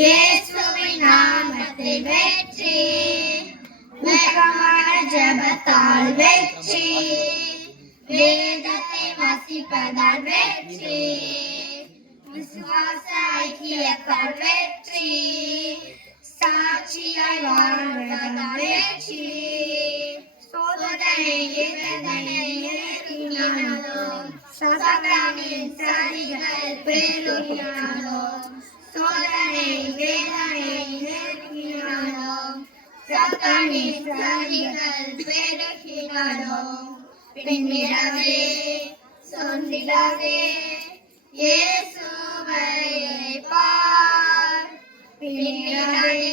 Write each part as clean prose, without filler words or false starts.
இயேசுவின் நாமத்தில் வெற்றி, வெட்கமான ஜெபத்தால் வெற்றி, வேதத்தை வாசிப்பதால் வெற்றி, விசுவாச ஐக்கியத்தால் வெற்றி, சாட்சியாய் வாழ்வதால் வெற்றி, சோதனை சாத்தானின் சதிகள் பெருகினாலும், சோதனை வேதனை நெருக்கினாலும், சாத்தானின் சதிகள் பெருகினாலும், பின்னிடவே சொந்திடவே இயேசுவை பார், பின்னிடவே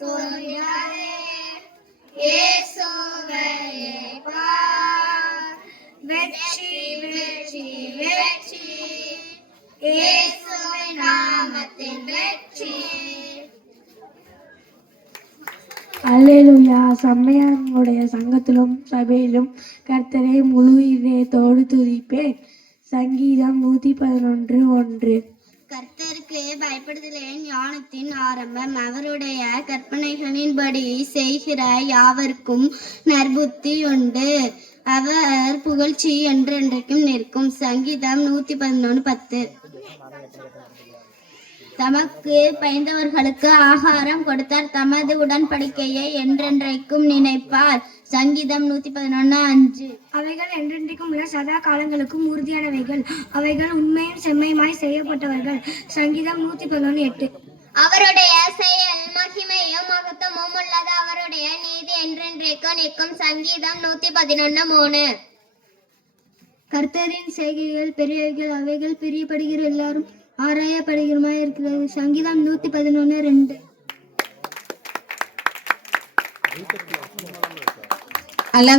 சொந்திடவே இயேசுவை பார், வெற்றி வெற்றி வெற்றி, இயேசுவின் நாமத்தில் வெற்றி. அல்லேலூயா. செம்மையானுடைய சங்கத்திலும் சபையிலும் கர்த்தரை முழு இதயத்தோடு துதிப்பேன். சங்கீதம் 111:1. கர்த்தருக்கு பயப்படுதலே ஞானத்தின் ஆரம்பம், அவருடைய கற்பனைகளின்படி செய்கிற யாவர்க்கும் நற்புத்தி உண்டு, அவர் புகழ்ச்சி என்றென்றைக்கும் நிற்கும். சங்கீதம் 111:10. தமக்கு பயந்தவர்களுக்கு ஆகாரம் கொடுத்தார், தமது உடன்படிக்கையை என்றென்றைக்கும் நினைப்பார். சங்கீதம் 111:5. அவைகள் என்றென்றைக்கும் உள்ள சதா காலங்களுக்கும் உறுதியானவைகள், அவைகள் உண்மையும் செம்மையுமாய் செய்யப்பட்டவர்கள். சங்கீதம் 111:8. அவருடைய செயல் மகிமையும் மகத்துவமும் உள்ளது, அவருடைய நீதி என்றென்றைக்கும் நிற்கும். சங்கீதம் 111:3. கர்த்தரின் செய்கைகள் பெரியவைகள், அவைகள் பிரியப்படுகிற எல்லாரும் ஆராயப்படுகிறமாய் இருக்கிறது. சங்கீதம் 111:2. அழகா